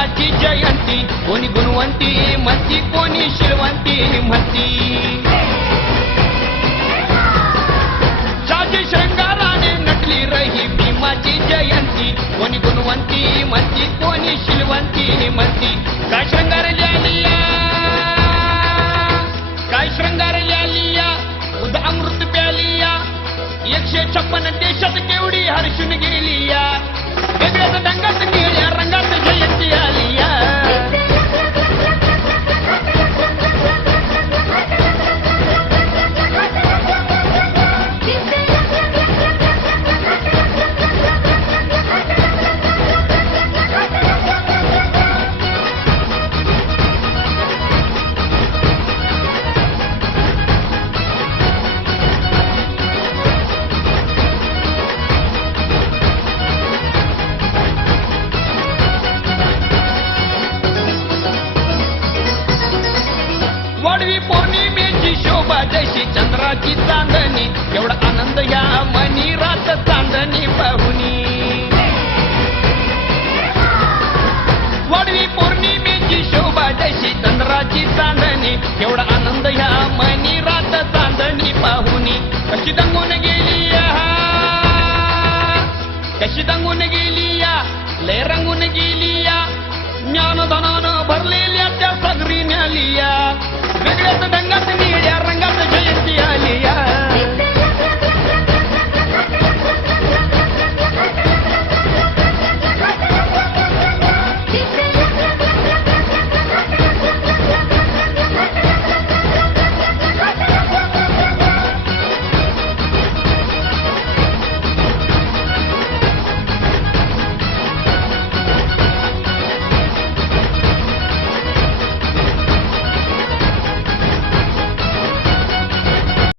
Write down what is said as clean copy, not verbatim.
भीमाची जयंती कोणी गुणवंती म्हणती कोणी शिलवंती म्हणती साजे श्रंगाराने नटली रही भीमाची जयंती कोणी गुणवंती म्हणती कोणी शिलवंती म्हणती काय श्रंगार लिया काय श्रंगार लिया उद अमृत प्यालिया 156 देशात केवढी हर्षून गेलिया वेगळ्याच ढंगात निळ्या रंगात जयंती आलिया वाढवी पौर्णिमेची शोभा जशी चंद्राची चांदणी एवढा आनंद या मनी रात चांदणी पाहुनी वाढवी पौर्णिमेची शोभा जशी चंद्राची चांदणी एवढा आनंद या मनी रात